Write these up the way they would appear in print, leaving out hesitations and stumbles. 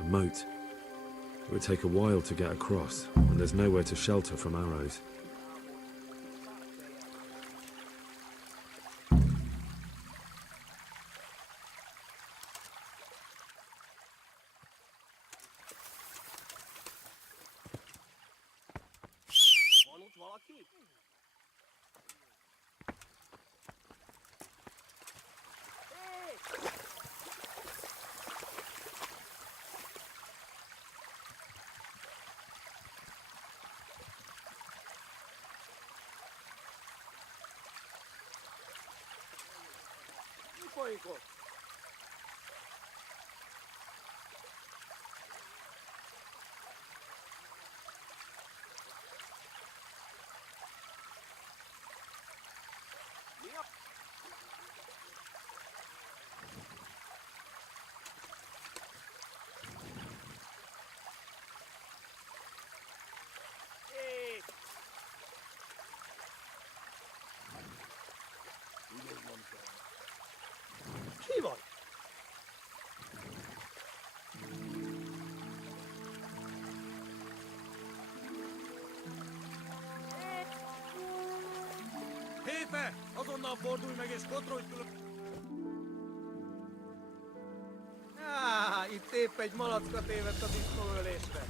A moat. It would take a while to get across, and there's nowhere to shelter from arrows. Ki vagy? Héfe! Azonnal fordulj meg és kotrodj külön! Itt épp egy malacka tévedt a diszkóölésre.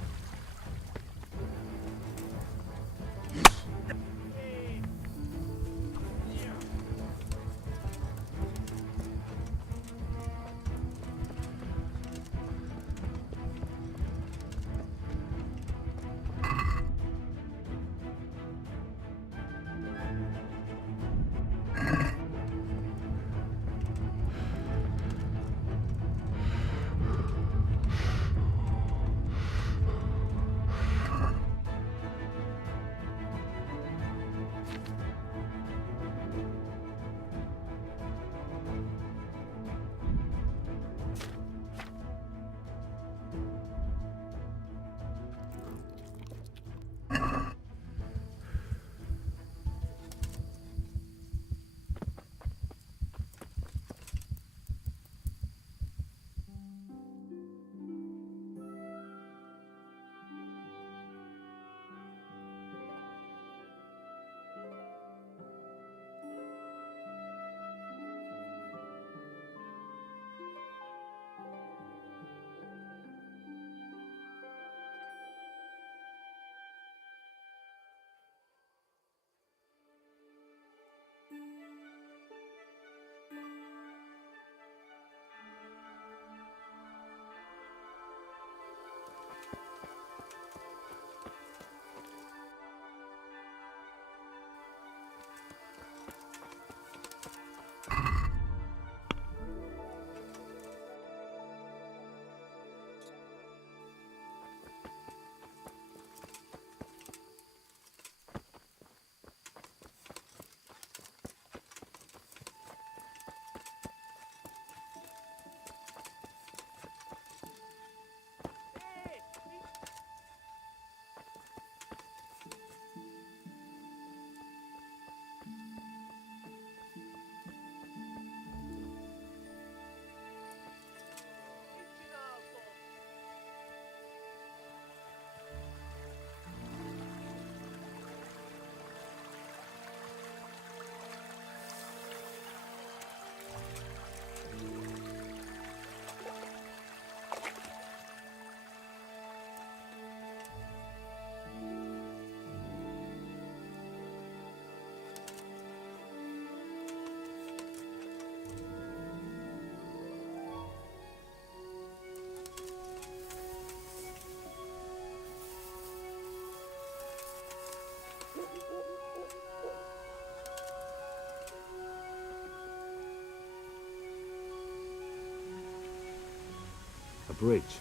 A bridge.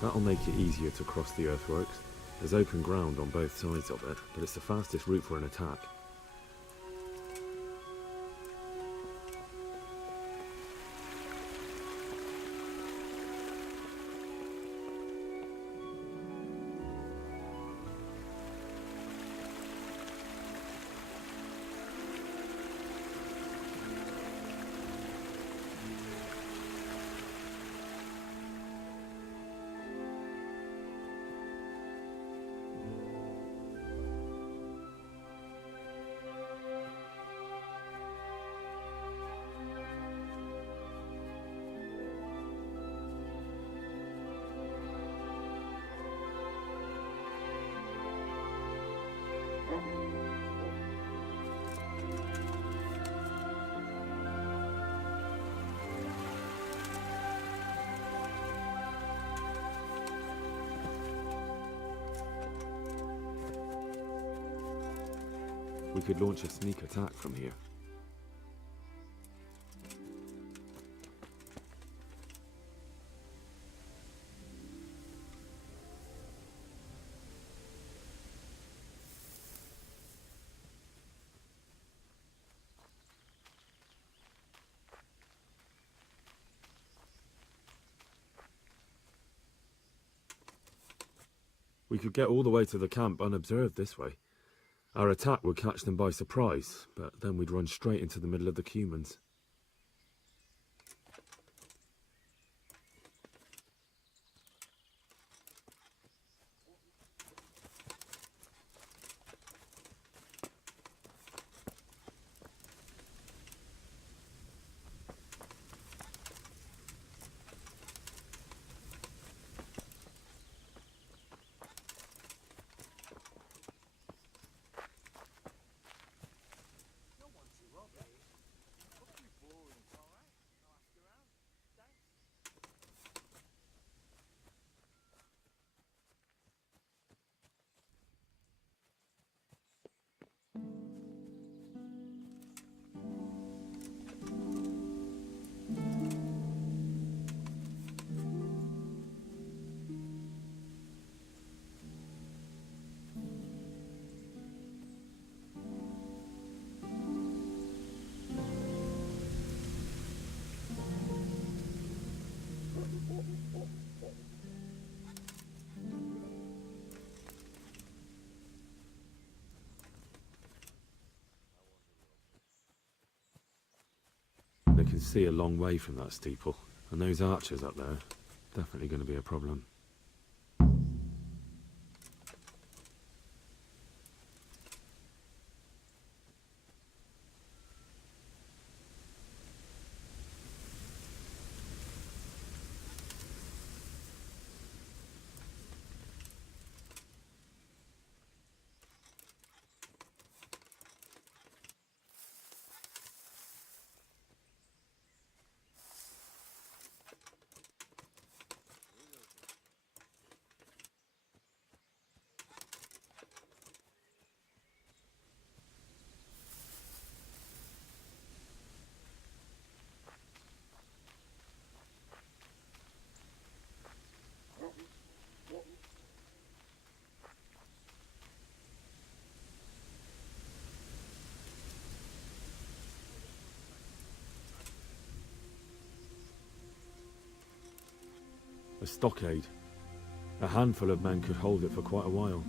That'll make it easier to cross the earthworks. There's open ground on both sides of it, but it's the fastest route for an attack. We could launch a sneak attack from here. We could get all the way to the camp unobserved this way. Our attack would catch them by surprise, but then we'd run straight into the middle of the humans. They can see a long way from that steeple, and those archers up there, definitely going to be a problem. A stockade. A handful of men could hold it for quite a while.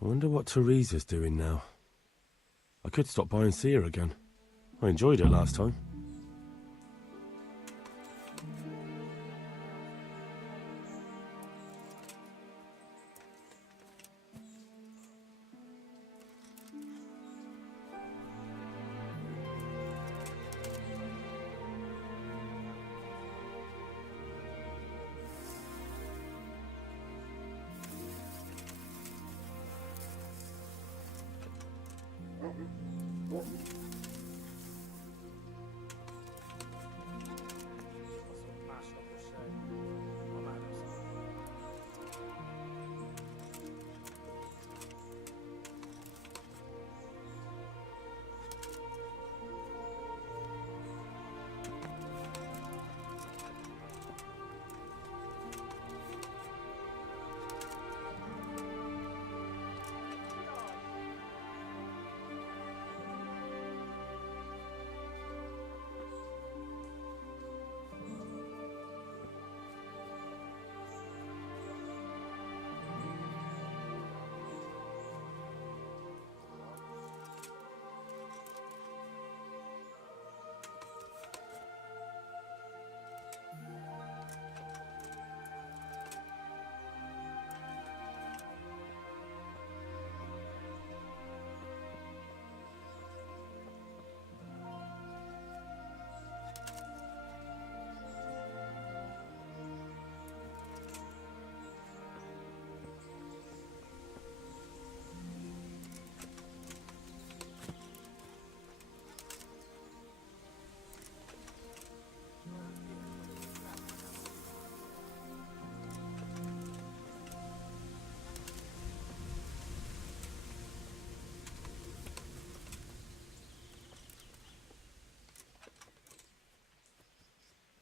I wonder what Teresa's doing now. I could stop by and see her again. I enjoyed it last time.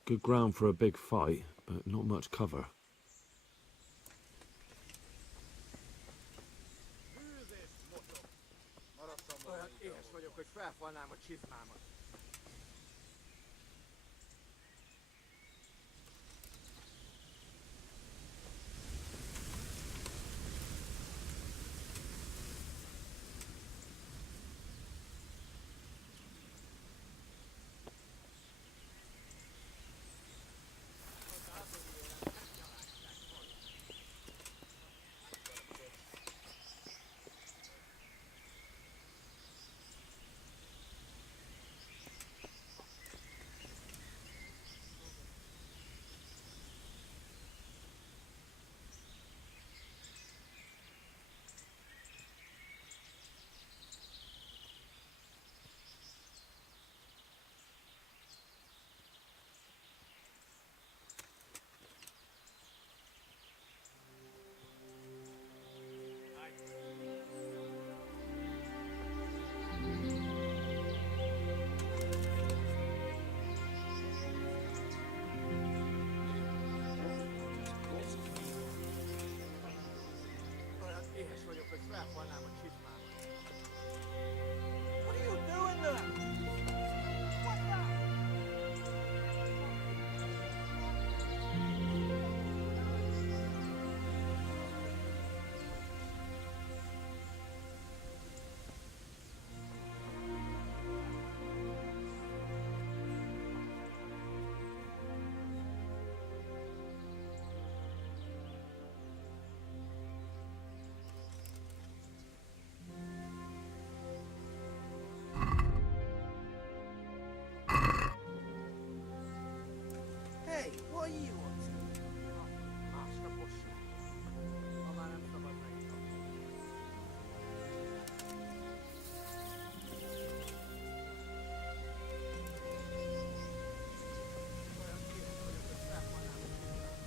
Good ground for a big fight, but not much cover. Olyan éhes vagyok, hogy felfalnám a csizmámat. Éhes vagyok, hogy felfalnám a csizmámat. What are you doing there? What the? Hey, what are you up to? Másnapos sem. Ma már nem szabad megkapni. Olyan éhes vagyok, hogy felfalnám a csizmámat.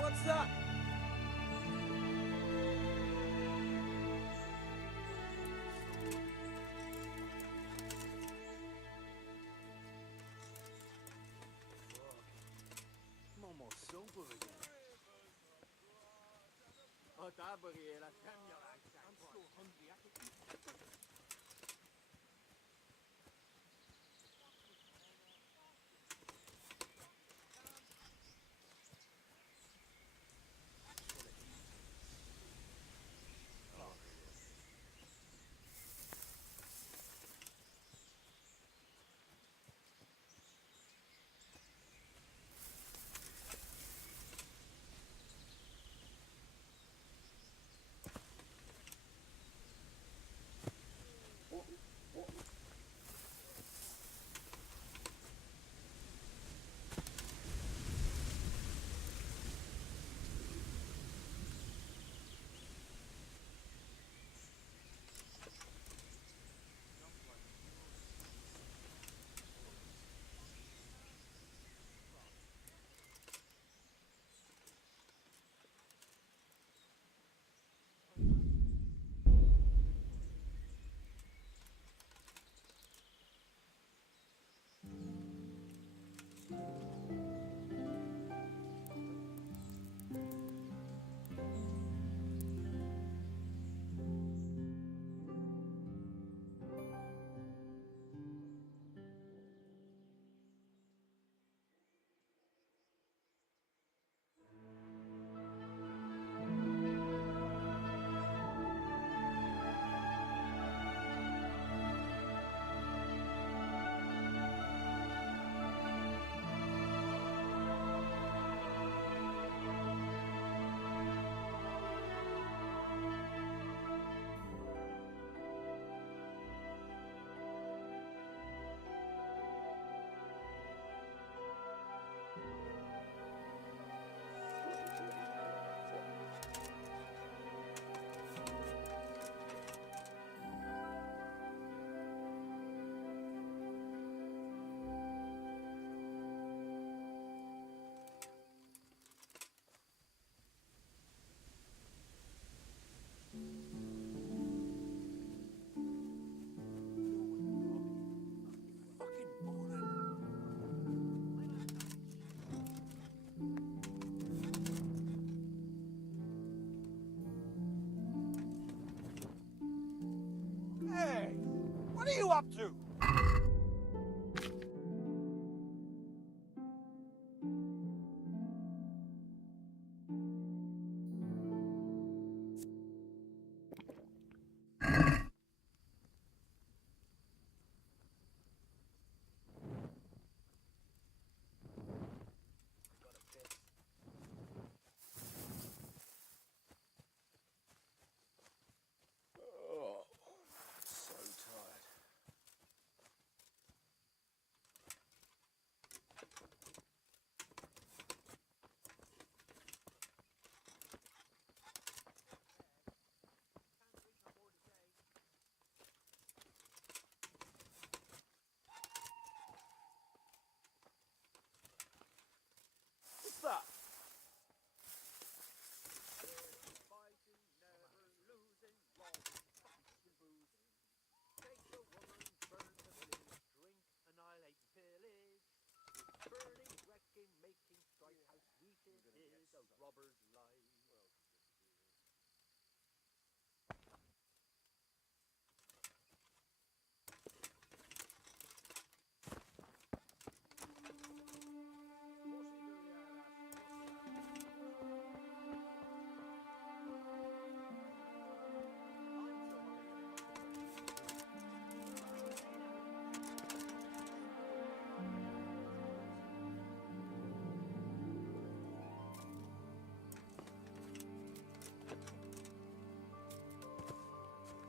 What's up? Momo sober again. A tábori élet nem nyarányság van. I'm so hungry, I could eat. What are you up to? Oh, so tired. What's that? Fighting, never losing, robbing, fucking boozing. Take the woman, burn the village, drink, annihilate, pillage. Burning, wrecking, making, strike, how sweet it is, a robber's life.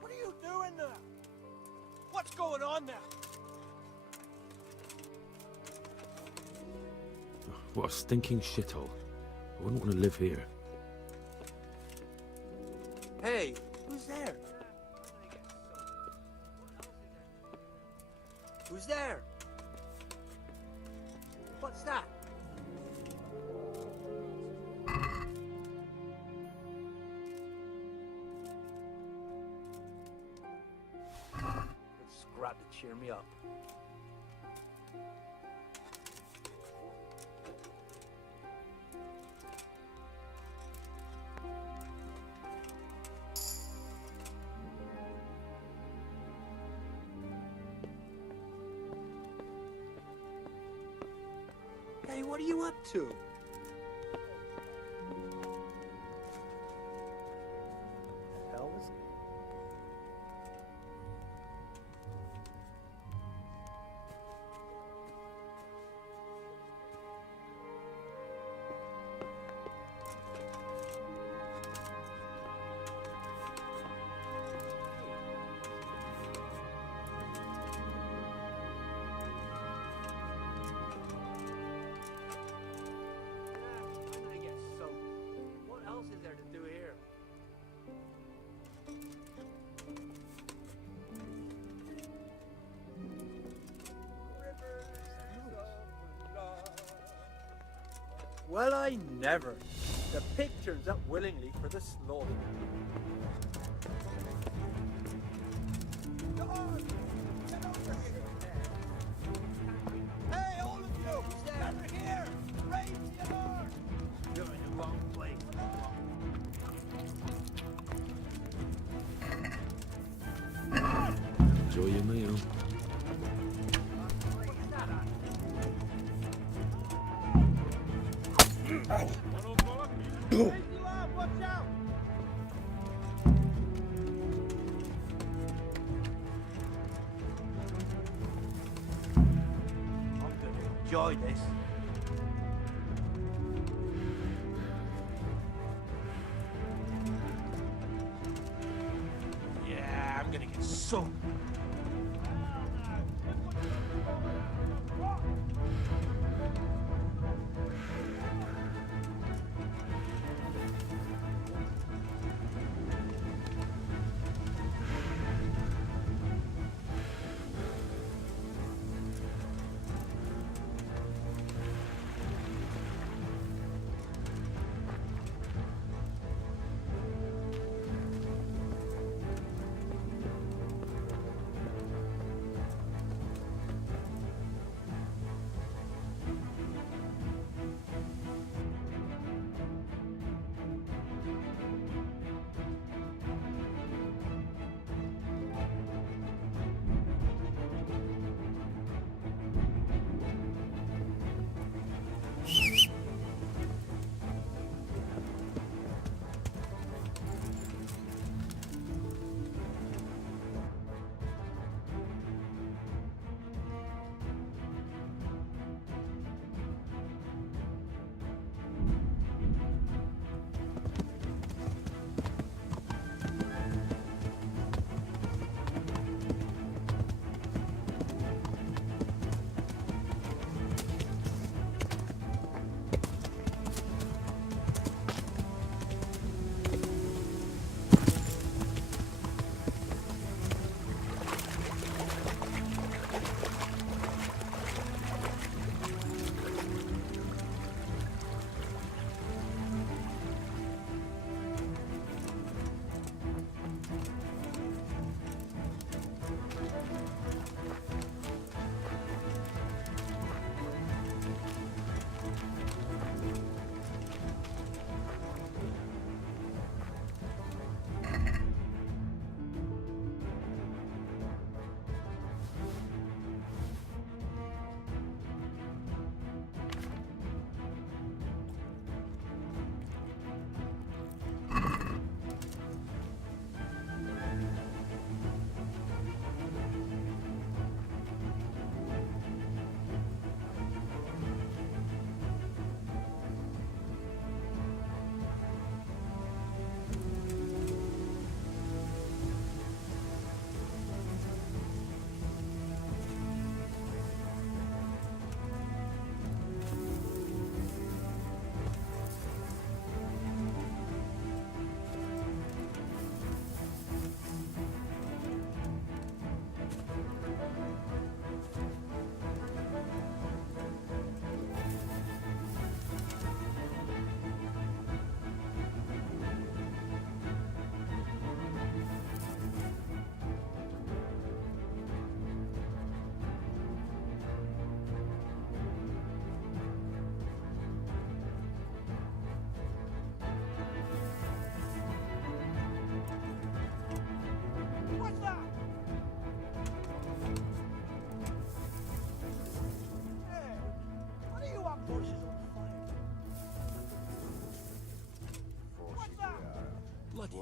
What are you doing there? What's going on there? What a stinking shithole. I wouldn't want to live here. Hey, who's there? Who's there? What's that? Good scrap to cheer me up. Hey, what are you up to? Hell was... I'm gonna get soaked. What else is there to do here? Well, I never. The pig turns up willingly for the slaughter. Dog! Get over here! Hey, all of you! Over here! Raise the alarm! You're in the wrong place. Enjoy your meal. Raise the alarm! Watch out! I'm gonna enjoy this. Yeah, I'm gonna get soaked.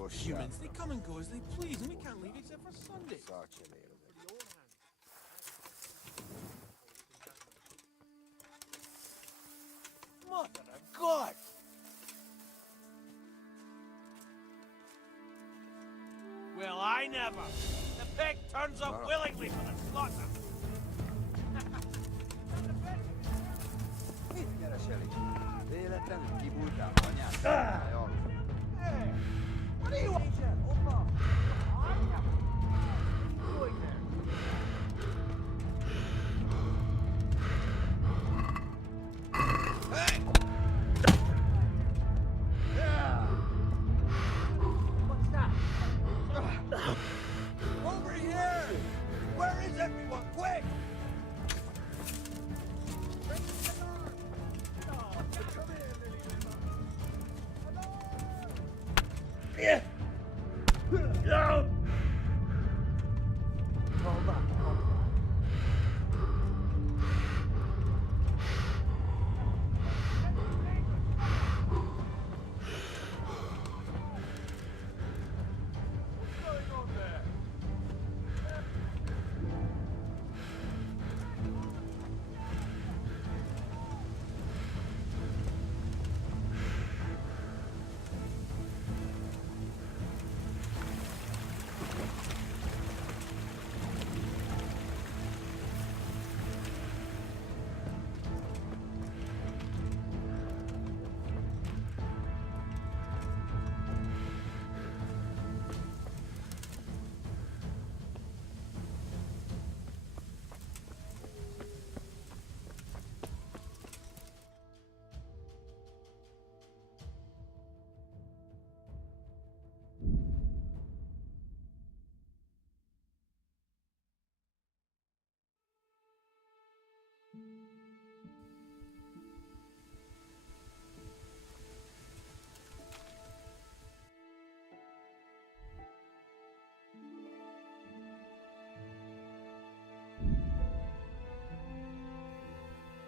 Humans, they come and go as they please, and we can't leave except for Sunday. Mother of God! Well, I never. The pig turns up willingly for the slaughter. Mit keresel itt? Véletlenül kibújtál anyád? Hey! What do you want? Hoppa! Anyja! Bújj meg! Hey! What's that? Over here! Where is everyone? Quick! Bring the alarm! Oh, come here, Lily. Alarm! Yeah! No! Hold on. What's going on there?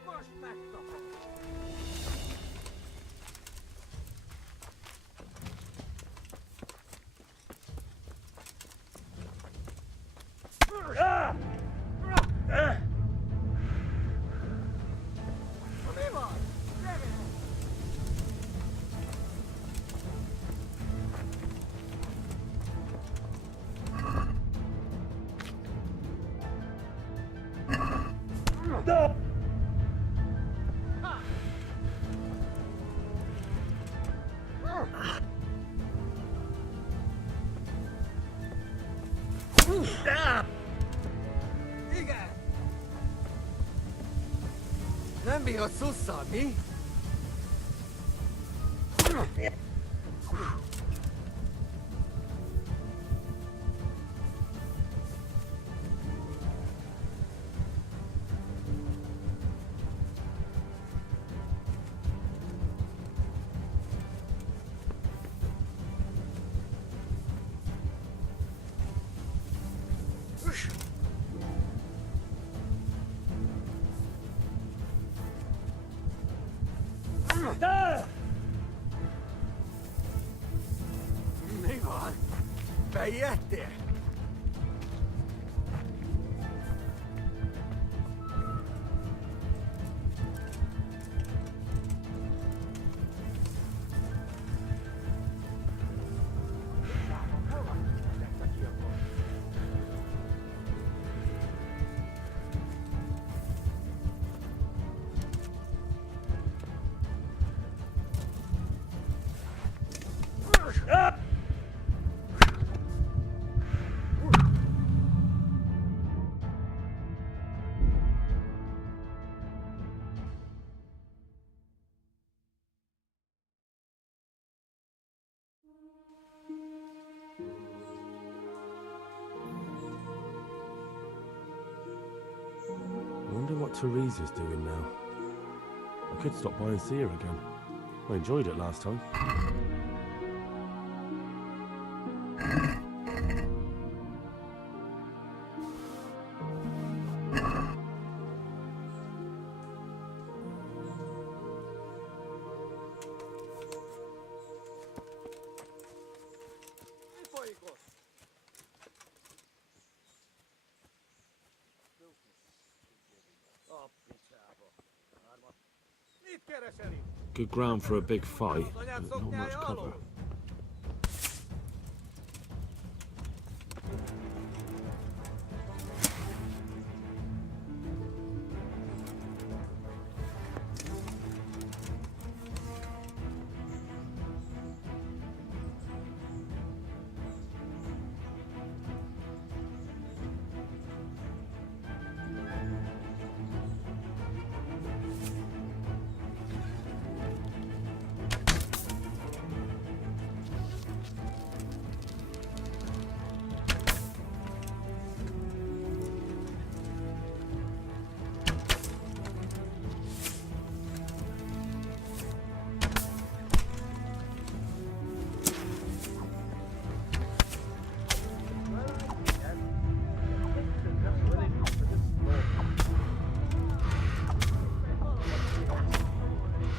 March back the Igen! Nem bírod szusszadni? Mi van? Beijedtél? I wonder what Teresa's doing now. I could stop by and see her again. I enjoyed it last time. Appicsába. Hármat. Mit keresel itt? Good ground for a big fight, Az anyád but not much szoknyája cover. alól?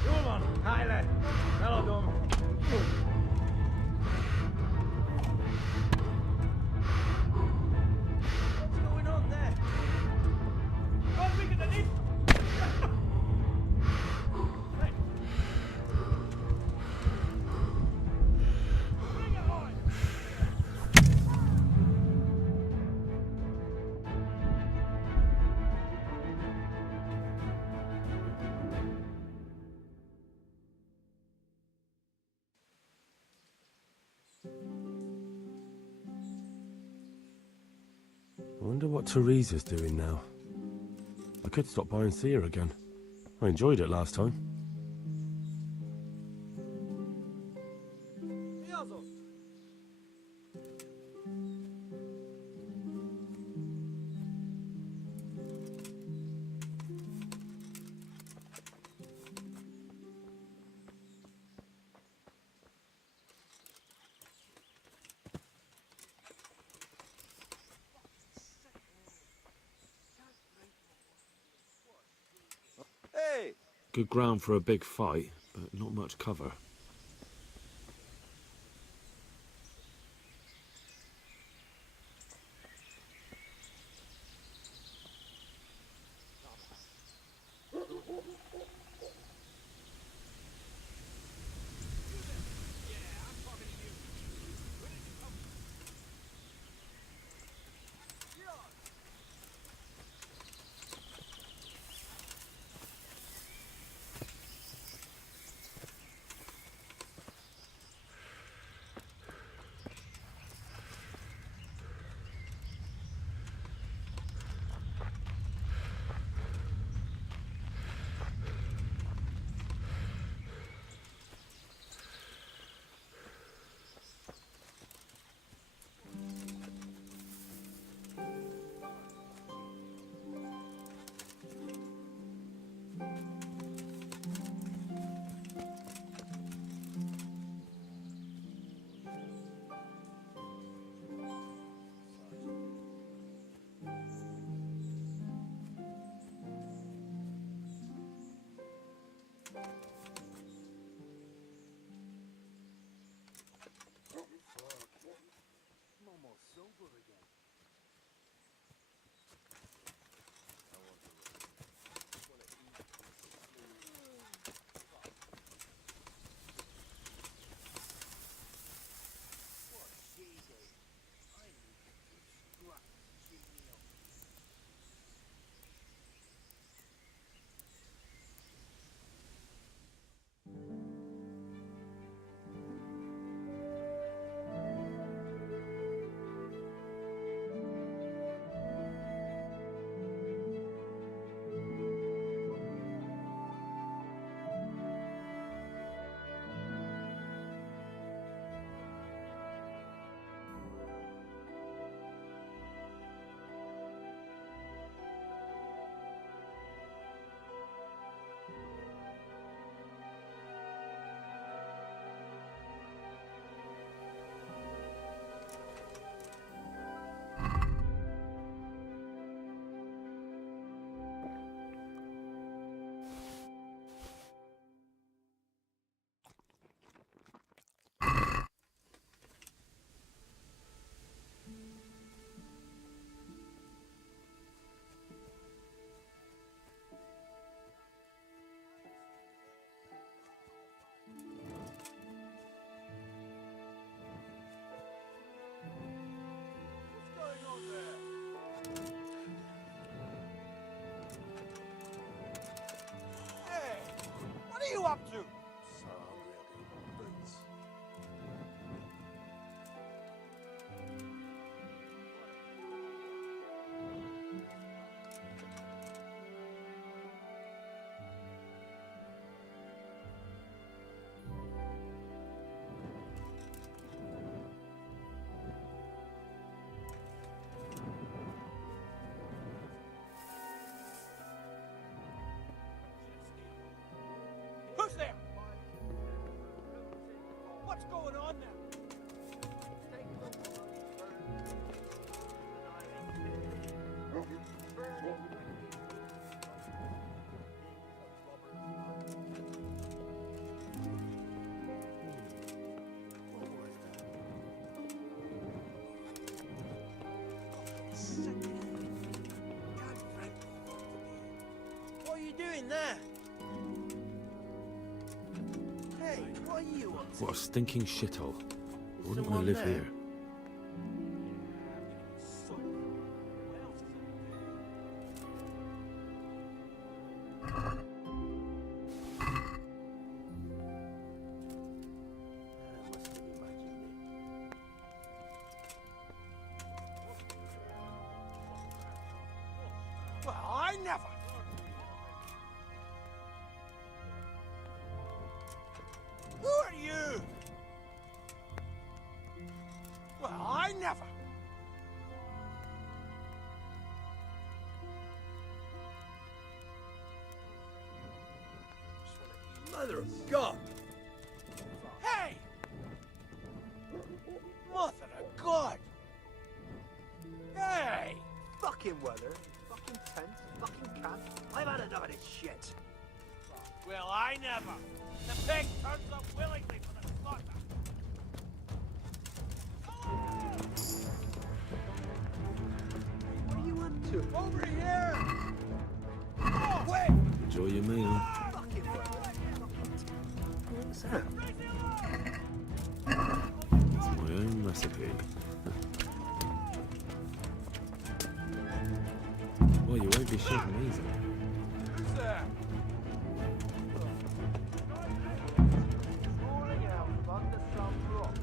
Jól van, állj le! Eladom! What's going on there? Don't we get a lead? Hey! Bring it on! I wonder what Teresa's doing now. I could stop by and see her again. I enjoyed it last time. Mi az ott? Hey! Good ground for a big fight, but not much cover. doing there? Hey, what are you up to? What a stinking shithole. I wouldn't want Someone to live there? here. Well, I never. Who are you? Well, I never. Mother of God! Hey! Mother of God! Hey! Fucking weather, fucking tent, fucking camp. I've had enough of this shit. Well, I never. The pig turns up willingly for the slaughter. What are you up to? Over here! Oh, wait! Enjoy your meal. Fucking weather. What's that? It's my own recipe. Well, you won't be shooting easy. Who's there? Rolling out under some rock.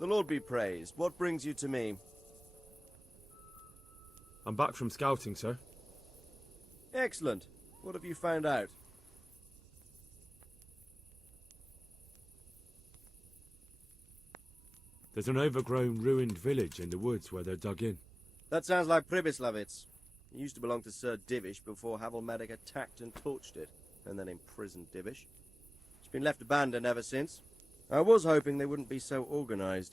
The Lord be praised. What brings you to me? I'm back from scouting, sir. Excellent. What have you found out? There's an overgrown, ruined village in the woods where they're dug in. That sounds like Pribyslavitz. It used to belong to Sir Divish before Havelmedic attacked and torched it, and then imprisoned Divish. It's been left abandoned ever since. I was hoping they wouldn't be so organized.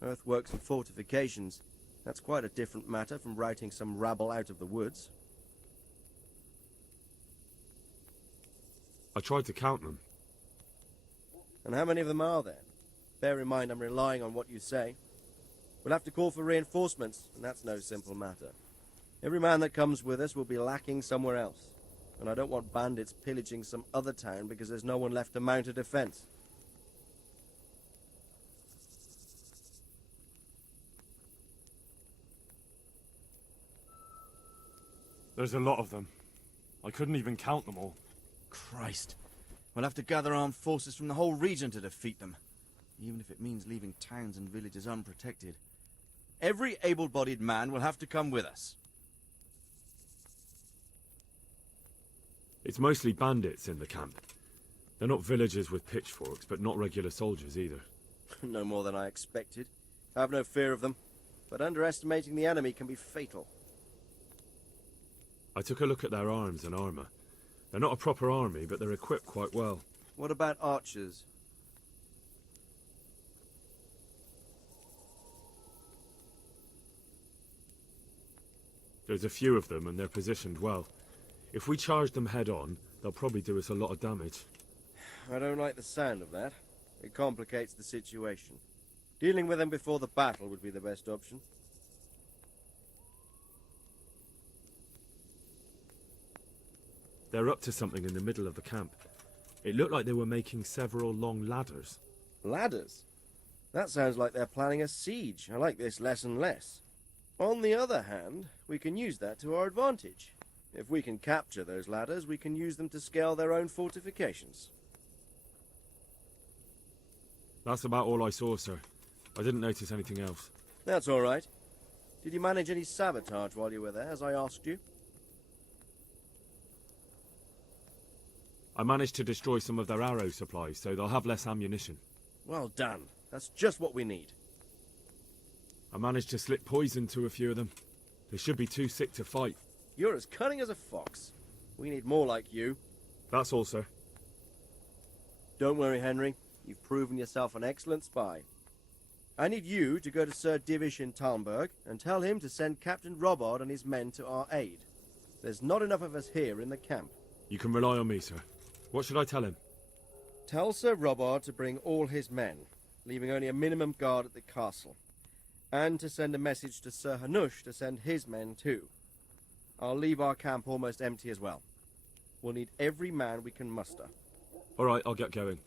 Earthworks and fortifications. That's quite a different matter from routing some rabble out of the woods. I tried to count them. And how many of them are there? Bear in mind I'm relying on what you say. We'll have to call for reinforcements, and that's no simple matter. Every man that comes with us will be lacking somewhere else, and I don't want bandits pillaging some other town because there's no one left to mount a defense. There's a lot of them. I couldn't even count them all. Christ. We'll have to gather armed forces from the whole region to defeat them, even if it means leaving towns and villages unprotected. Every able-bodied man will have to come with us. It's mostly bandits in the camp. They're not villagers with pitchforks, but not regular soldiers either. No more than I expected. I have no fear of them, but underestimating the enemy can be fatal. I took a look at their arms and armor. They're not a proper army, but they're equipped quite well. What about archers? There's a few of them, and they're positioned well. If we charge them head-on, they'll probably do us a lot of damage. I don't like the sound of that. It complicates the situation. Dealing with them before the battle would be the best option. They're up to something in the middle of the camp. It looked like they were making several long ladders. Ladders? That sounds like they're planning a siege. I like this less and less. On the other hand, we can use that to our advantage. If we can capture those ladders, we can use them to scale their own fortifications. That's about all I saw, sir. I didn't notice anything else. That's all right. Did you manage any sabotage while you were there, as I asked you? I managed to destroy some of their arrow supplies, so they'll have less ammunition. Well done. That's just what we need. I managed to slip poison to a few of them. They should be too sick to fight. You're as cunning as a fox. We need more like you. That's all, sir. Don't worry, Henry. You've proven yourself an excellent spy. I need you to go to Sir Divish in Talmberg and tell him to send Captain Robard and his men to our aid. There's not enough of us here in the camp. You can rely on me, sir. What should I tell him? Tell Sir Robard to bring all his men, leaving only a minimum guard at the castle. And to send a message to Sir Hanush to send his men too. I'll leave our camp almost empty as well. We'll need every man we can muster. All right, I'll get going.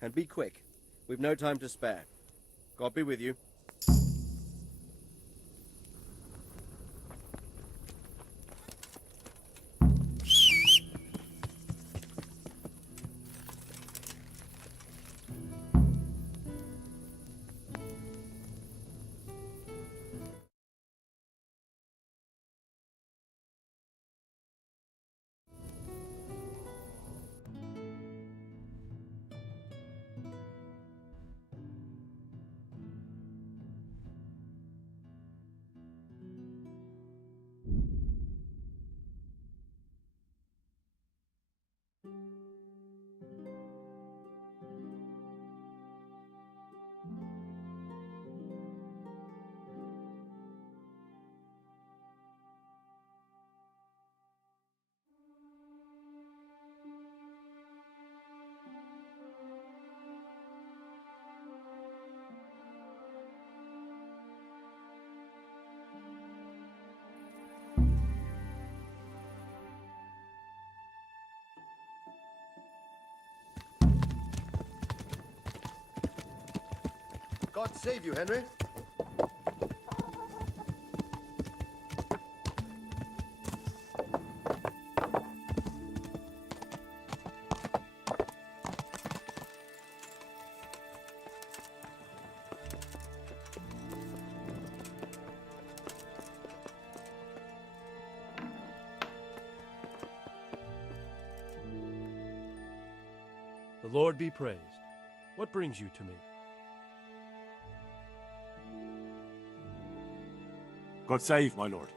And be quick. We've no time to spare. God be with you. God save you, Henry. Lord be praised. What brings you to me? God save, my lord.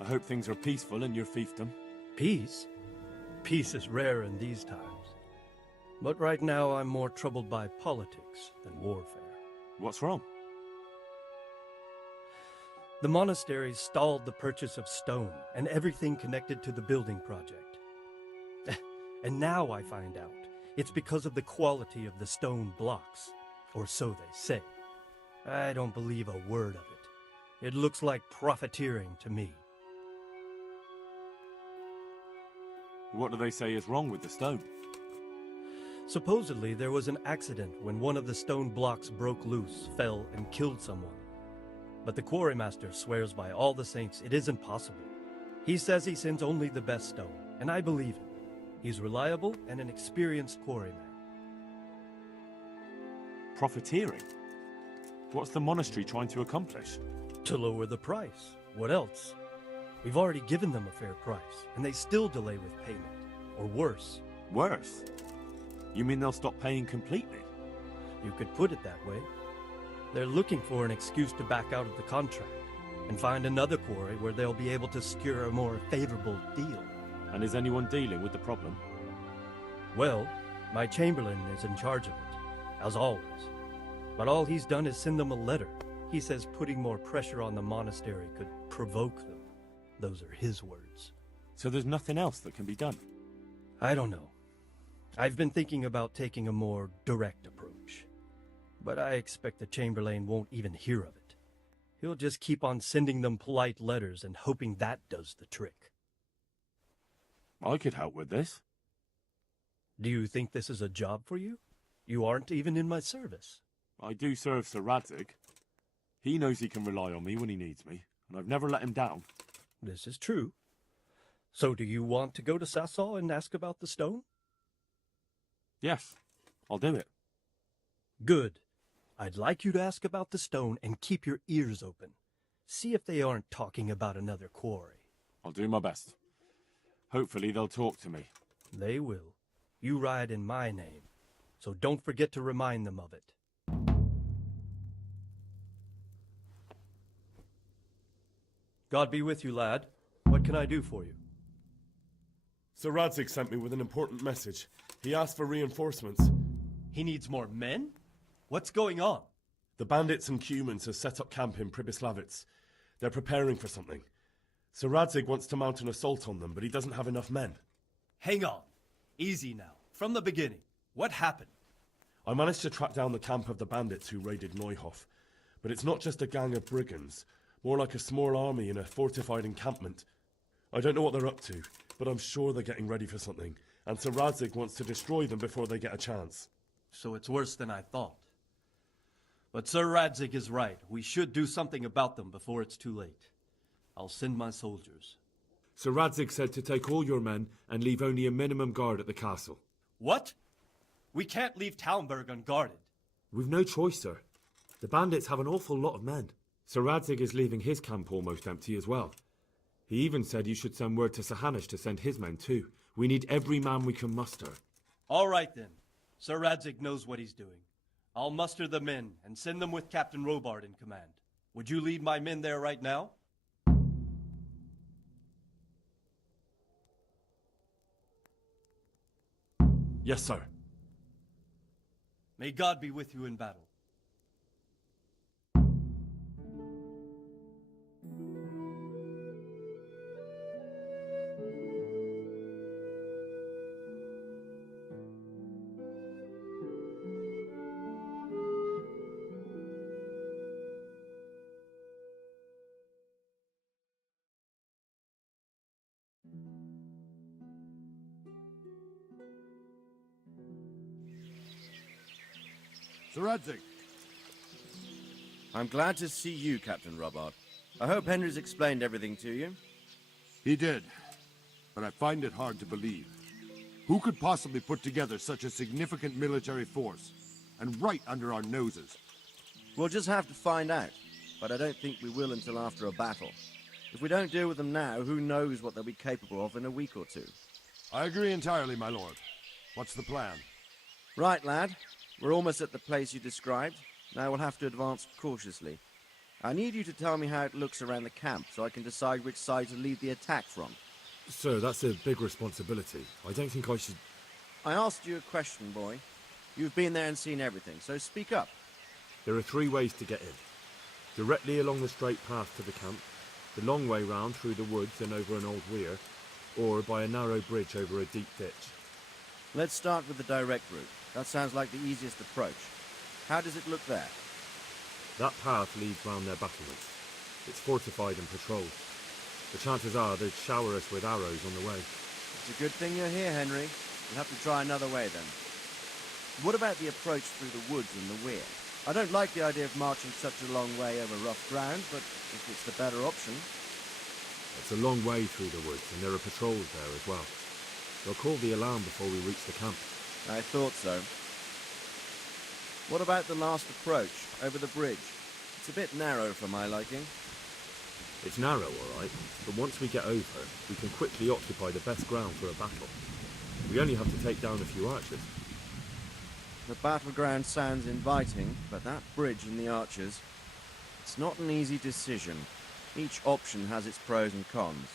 I hope things are peaceful in your fiefdom. Peace? Peace is rare in these times. But right now I'm more troubled by politics than warfare. What's wrong? The monastery stalled the purchase of stone and everything connected to the building project. And now I find out it's because of the quality of the stone blocks, or so they say. I don't believe a word of it. It looks like profiteering to me. What do they say is wrong with the stone? Supposedly there was an accident when one of the stone blocks broke loose, fell, and killed someone. But the quarrymaster swears by all the saints it isn't possible. He says he sends only the best stone, and I believe him. He's reliable and an experienced quarryman. Profiteering? What's the monastery trying to accomplish? To lower the price. What else? We've already given them a fair price, and they still delay with payment. Or worse. Worse? You mean they'll stop paying completely? You could put it that way. They're looking for an excuse to back out of the contract and find another quarry where they'll be able to secure a more favorable deal. And is anyone dealing with the problem? Well, my chamberlain is in charge of it, as always. But all he's done is send them a letter. He says putting more pressure on the monastery could provoke them. Those are his words. So there's nothing else that can be done? I don't know. I've been thinking about taking a more direct approach. But I expect the Chamberlain won't even hear of it. He'll just keep on sending them polite letters and hoping that does the trick. I could help with this. Do you think this is a job for you? You aren't even in my service. I do serve Sir Radzig. He knows he can rely on me when he needs me, and I've never let him down. This is true. So do you want to go to Sasau and ask about the stone? Yes, I'll do it. Good. I'd like you to ask about the stone and keep your ears open. See if they aren't talking about another quarry. I'll do my best. Hopefully they'll talk to me. They will. You ride in my name, so don't forget to remind them of it. God be with you, lad. What can I do for you? Sir Radzig sent me with an important message. He asked for reinforcements. He needs more men? What's going on? The bandits and humans have set up camp in Pribyslavitz. They're preparing for something. Sir Radzig wants to mount an assault on them, but he doesn't have enough men. Hang on. Easy now. From the beginning. What happened? I managed to track down the camp of the bandits who raided Neuhof. But it's not just a gang of brigands. More like a small army in a fortified encampment. I don't know what they're up to, but I'm sure they're getting ready for something. And Sir Radzig wants to destroy them before they get a chance. So it's worse than I thought. But Sir Radzig is right. We should do something about them before it's too late. I'll send my soldiers. Sir Radzig said to take all your men and leave only a minimum guard at the castle. What? We can't leave Talmberg unguarded. We've no choice, sir. The bandits have an awful lot of men. Sir Radzig is leaving his camp almost empty as well. He even said you should send word to Sahanish to send his men too. We need every man we can muster. All right then. Sir Radzig knows what he's doing. I'll muster the men and send them with Captain Robard in command. Would you lead my men there right now? Yes, sir. May God be with you in battle. Sir Radzig. I'm glad to see you, Captain Robard. I hope Henry's explained everything to you. He did, but I find it hard to believe. Who could possibly put together such a significant military force, and right under our noses? We'll just have to find out, but I don't think we will until after a battle. If we don't deal with them now, who knows what they'll be capable of in a week or two. I agree entirely, my lord. What's the plan? Right, lad. We're almost at the place you described. Now we'll have to advance cautiously. I need you to tell me how it looks around the camp so I can decide which side to lead the attack from. Sir, that's a big responsibility. I don't think I should... I asked you a question, boy. You've been there and seen everything, so speak up. There are 3 ways to get in. Directly along the straight path to the camp, the long way round through the woods and over an old weir, or by a narrow bridge over a deep ditch. Let's start with the direct route. That sounds like the easiest approach. How does it look there? That path leads round their battlements. It's fortified and patrolled. The chances are they'd shower us with arrows on the way. It's a good thing you're here, Henry. We'll have to try another way then. What about the approach through the woods and the weir? I don't like the idea of marching such a long way over rough ground, but if it's the better option... It's a long way through the woods, and there are patrols there as well. They'll call the alarm before we reach the camp. I thought so. What about the last approach, over the bridge? It's a bit narrow for my liking. It's narrow, all right, but once we get over, we can quickly occupy the best ground for a battle. We only have to take down a few archers. The battleground sounds inviting, but that bridge and the archers... It's not an easy decision. Each option has its pros and cons.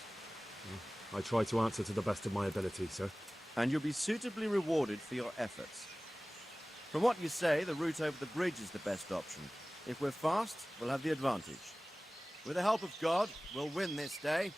I try to answer to the best of my ability, sir. And you'll be suitably rewarded for your efforts. From what you say, the route over the bridge is the best option. If we're fast, we'll have the advantage. With the help of God, we'll win this day.